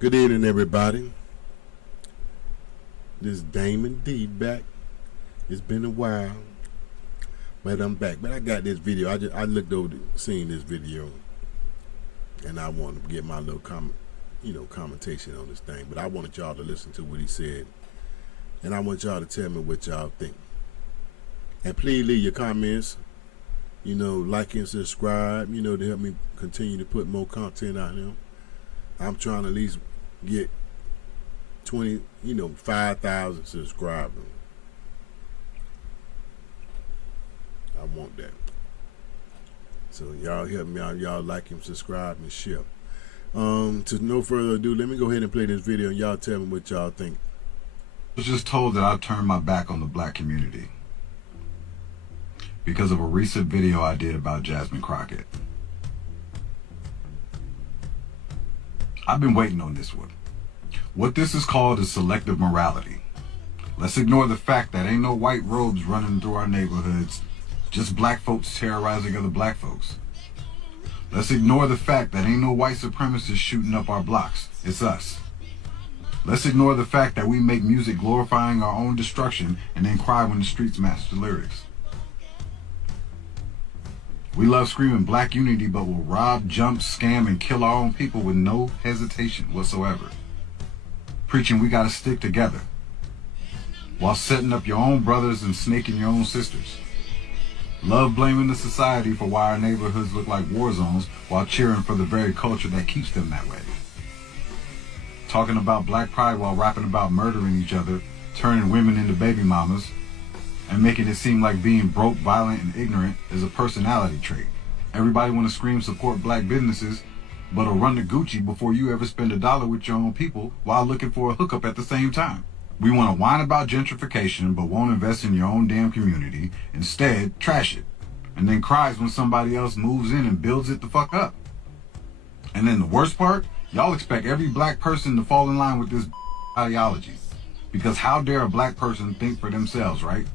Good evening, everybody. This is Damon D back. It's been a while, but I'm back. But I got this video. I looked over, seen this video, and I want to get my little commentation on this thing. But I wanted y'all to listen to what he said, and I want y'all to tell me what y'all think. And please leave your comments. Like and subscribe. To help me continue to put more content out there. I'm trying to at least get 5,000 subscribers. I want that. So y'all help me out. Y'all like and subscribe and share. To no further ado, let me go ahead and play this video and y'all tell me what y'all think. I was just told that I turned my back on the black community because of a recent video I did about Jasmine Crockett. I've been waiting on this one. What this is called is selective morality. Let's ignore the fact that ain't no white robes running through our neighborhoods, just black folks terrorizing other black folks. Let's ignore the fact that ain't no white supremacists shooting up our blocks. It's us. Let's ignore the fact that we make music glorifying our own destruction and then cry when the streets match the lyrics. We love screaming black unity, but will rob, jump, scam, and kill our own people with no hesitation whatsoever. Preaching we gotta stick together, while setting up your own brothers and snaking your own sisters. Love blaming the society for why our neighborhoods look like war zones, while cheering for the very culture that keeps them that way. Talking about black pride while rapping about murdering each other, turning women into baby mamas, and making it seem like being broke, violent, and ignorant is a personality trait. Everybody want to scream support black businesses, but will run to Gucci before you ever spend $1 with your own people while looking for a hookup at the same time. We want to whine about gentrification, but won't invest in your own damn community. Instead, trash it, and then cries when somebody else moves in and builds it the fuck up. And then the worst part, y'all expect every black person to fall in line with this ideology. Because how dare a black person think for themselves, right?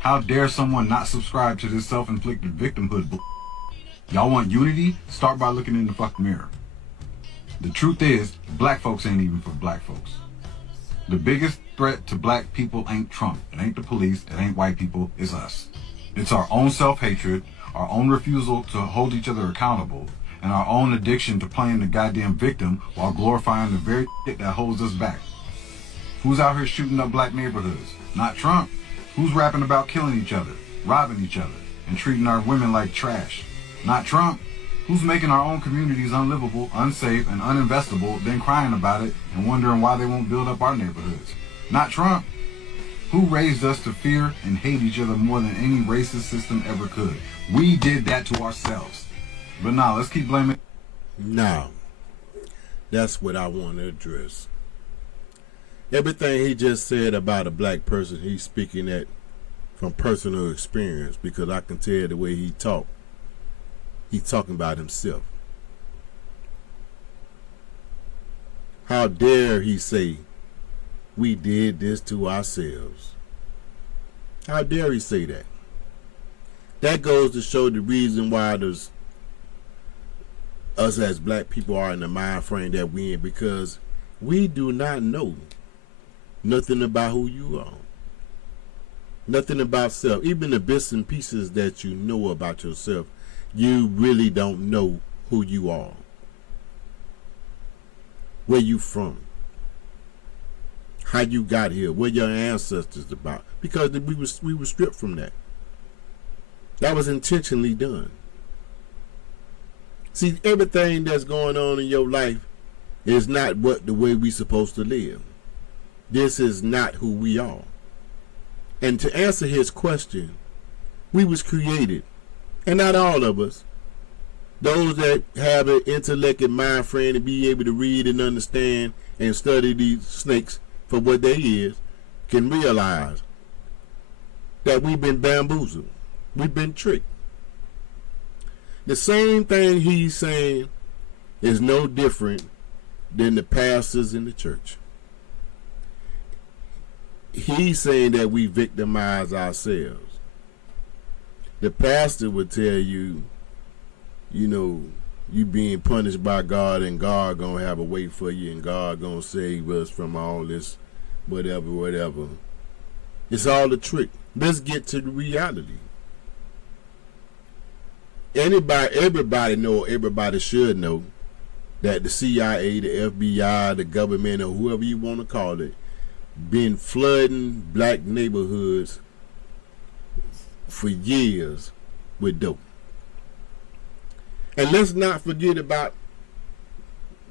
How dare someone not subscribe to this self-inflicted victimhood? Y'all want unity? Start by looking in the fucking mirror. The truth is, black folks ain't even for black folks. The biggest threat to black people ain't Trump. It ain't the police. It ain't white people. It's us. It's our own self-hatred, our own refusal to hold each other accountable, and our own addiction to playing the goddamn victim while glorifying the very shit that holds us back. Who's out here shooting up black neighborhoods? Not Trump. Who's rapping about killing each other, robbing each other, and treating our women like trash? Not Trump. Who's making our own communities unlivable, unsafe, and uninvestable, then crying about it and wondering why they won't build up our neighborhoods? Not Trump. Who raised us to fear and hate each other more than any racist system ever could? We did that to ourselves. But now, let's keep blaming. Now, that's what I want to address. Everything he just said about a black person, he's speaking at from personal experience, because I can tell the way he talk. He's talking about himself. How dare he say, we did this to ourselves? How dare he say that? That goes to show the reason why there's us as black people are in the mind frame that we in, because we do not know nothing about who you are. Nothing about self. Even the bits and pieces that you know about yourself, you really don't know who you are. Where you from. How you got here. What your ancestors about. Because we were stripped from that. That was intentionally done. See, everything that's going on in your life is not the way we supposed to live. This is not who we are. And to answer his question, we was created, and not all of us, those that have an intellect and mind frame to be able to read and understand and study these snakes for what they is, can realize that we've been bamboozled. We've been tricked. The same thing he's saying is no different than the pastors in the church. He's saying that we victimize ourselves. The pastor would tell you, you being punished by God, and God gonna have a way for you, and God gonna save us from all this, whatever. It's all a trick. Let's get to the reality. Everybody should know that the CIA, the FBI, the government, or whoever you want to call it, been flooding black neighborhoods for years with dope. And let's not forget about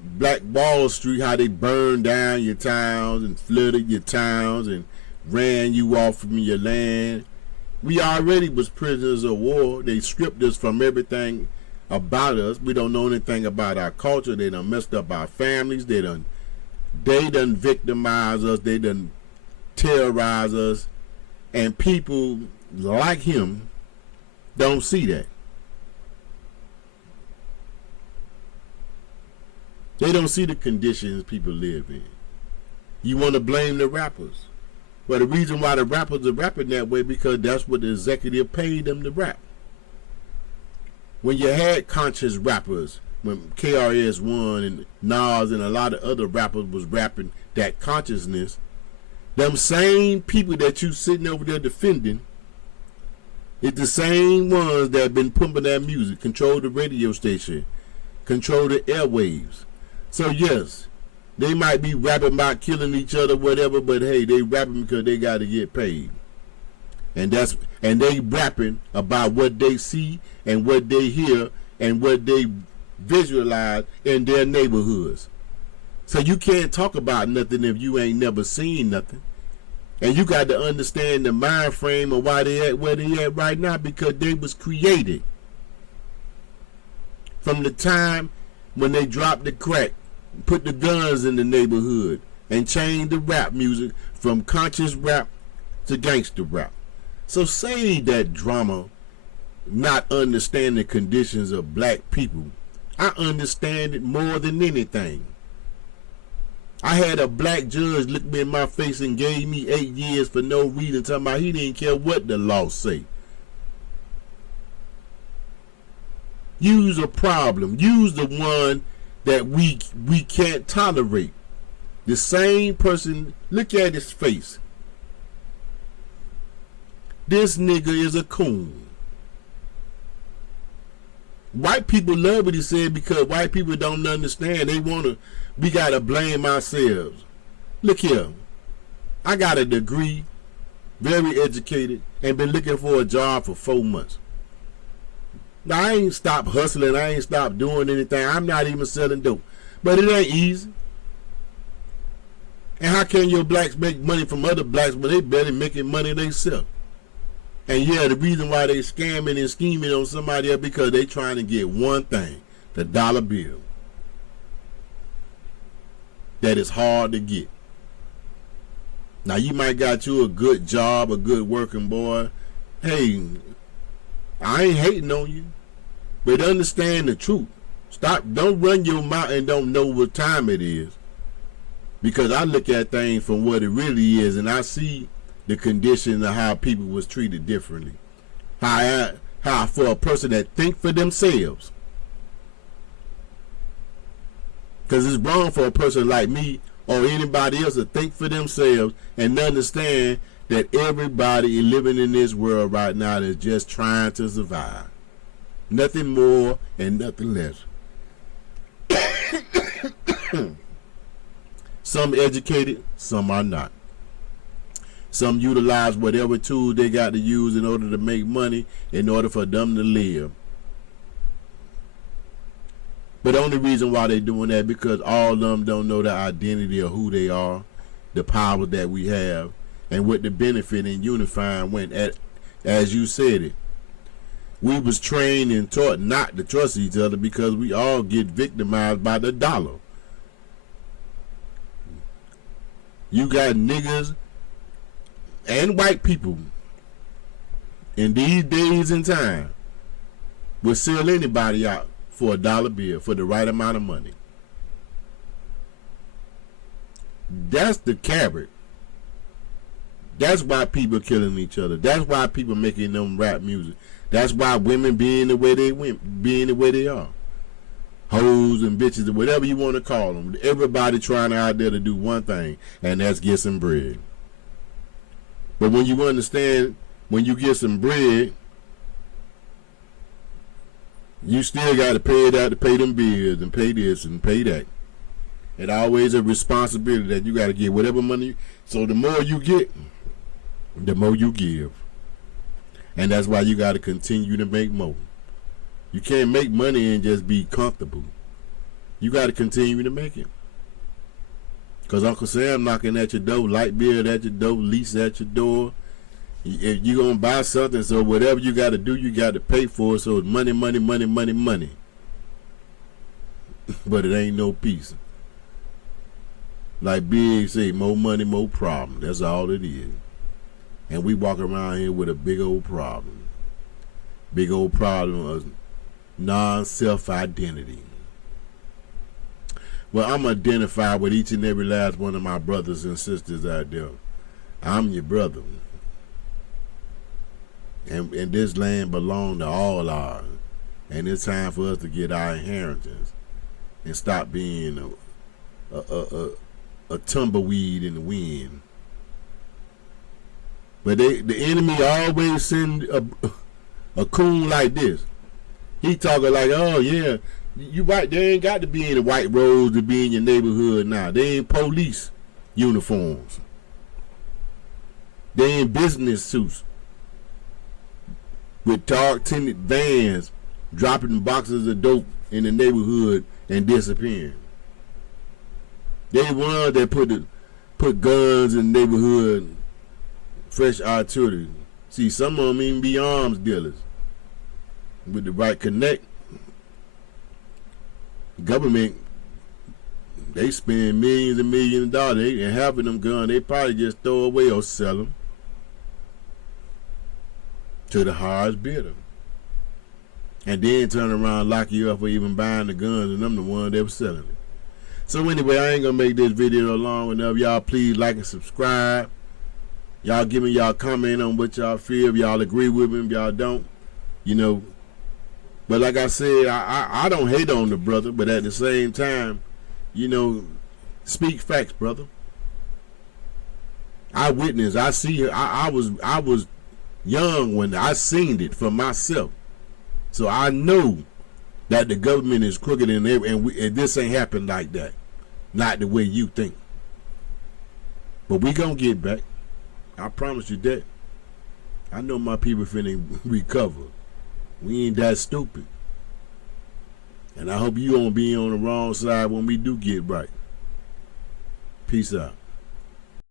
Black Wall Street, how they burned down your towns and flooded your towns and ran you off from your land. We already was prisoners of war. They stripped us from everything about us. We don't know anything about our culture. They done messed up our families. They done victimize us. They done terrorize us. And people like him don't see that. They don't see the conditions people live in. You want to blame the rappers. Well, the reason why the rappers are rapping that way, because that's what the executive paid them to rap. When you had conscious rappers, when KRS-One and Nas and a lot of other rappers was rapping that consciousness, them same people that you sitting over there defending, it's the same ones that have been pumping that music, control the radio station, control the airwaves. So yes, they might be rapping about killing each other, whatever, but hey, they rapping because they got to get paid. And they rapping about what they see and what they hear and what they visualize in their neighborhoods. So you can't talk about nothing if you ain't never seen nothing. And you got to understand the mind frame of why they at where they at right now, because they was created from the time when they dropped the crack, put the guns in the neighborhood, and changed the rap music from conscious rap to gangster rap. So say that drama, not understanding the conditions of black people. I understand it more than anything. I had a black judge look me in my face and gave me 8 years for no reason, talking about he didn't care what the law say. Use a problem. Use the one that we can't tolerate. The same person, look at his face. This nigga is a coon. White people love what he said because white people don't understand. We gotta blame ourselves. Look here. I got a degree, very educated, and been looking for a job for 4 months. Now, I ain't stopped hustling. I ain't stopped doing anything. I'm not even selling dope. But it ain't easy. And how can your blacks make money from other blacks when they better making money themselves? And yeah, the reason why they scamming and scheming on somebody else because they trying to get one thing, the dollar bill. That is hard to get. Now, you might got you a good job, a good working boy. Hey, I ain't hating on you. But understand the truth. Don't run your mouth and don't know what time it is. Because I look at things from what it really is, and I see the condition of how people was treated differently. How for a person that think for themselves. Because it's wrong for a person like me or anybody else to think for themselves and understand that everybody living in this world right now is just trying to survive. Nothing more and nothing less. Some educated, some are not. Some utilize whatever tools they got to use in order to make money, in order for them to live. But the only reason why they're doing that because all of them don't know the identity of who they are, the power that we have, and what the benefit in unifying when, as you said it, we was trained and taught not to trust each other because we all get victimized by the dollar. You got niggas and white people in these days and time will sell anybody out for a dollar bill for the right amount of money. That's the carrot. That's why people killing each other. That's why people making them rap music. That's why women being the way they are. hoes and bitches, or whatever you want to call them. Everybody trying out there to do one thing, and that's get some bread. But when you understand, when you get some bread, you still got to pay it out to pay them bills and pay this and pay that. It's always a responsibility that you got to get whatever money. So the more you get, the more you give. And that's why you got to continue to make more. You can't make money and just be comfortable. You got to continue to make it. Because Uncle Sam knocking at your door, light bill at your door, lease at your door. If you're going to buy something, so whatever you got to do, you got to pay for it. So it's money, money, money, money, money. But it ain't no peace. Like Big say, more money, more problem. That's all it is. And we walk around here with a big old problem. Big old problem of non-self-identity. Well, I'm identified with each and every last one of my brothers and sisters out there. I'm your brother. And this land belongs to all ours. And it's time for us to get our inheritance and stop being a tumbleweed in the wind. But the enemy always send a coon like this. He talking like, oh yeah, you right, they ain't got to be in the white robes to be in your neighborhood now. They ain't police uniforms. They ain't business suits with dark tinted vans dropping boxes of dope in the neighborhood and disappearing. They ones that put guns in the neighborhood, fresh artillery. See, some of them even be arms dealers. With the right connect, government, they spend millions and millions of dollars, and half of them guns they probably just throw away or sell them to the highest bidder, and then turn around and lock you up for even buying the guns, and I'm the one that was selling it. So anyway, I ain't gonna make this video long enough. Y'all please like and subscribe. Y'all give me y'all comment on what y'all feel. If y'all agree with me, if y'all don't, you know. But like I said, I don't hate on the brother, but at the same time, you know, speak facts, brother. I witnessed, I see, I was young when I seen it for myself. So I know that the government is crooked and this ain't happened like that. Not the way you think. But we gonna get back. I promise you that. I know my people finna recover. We ain't that stupid. And I hope you won't be on the wrong side when we do get right. Peace out.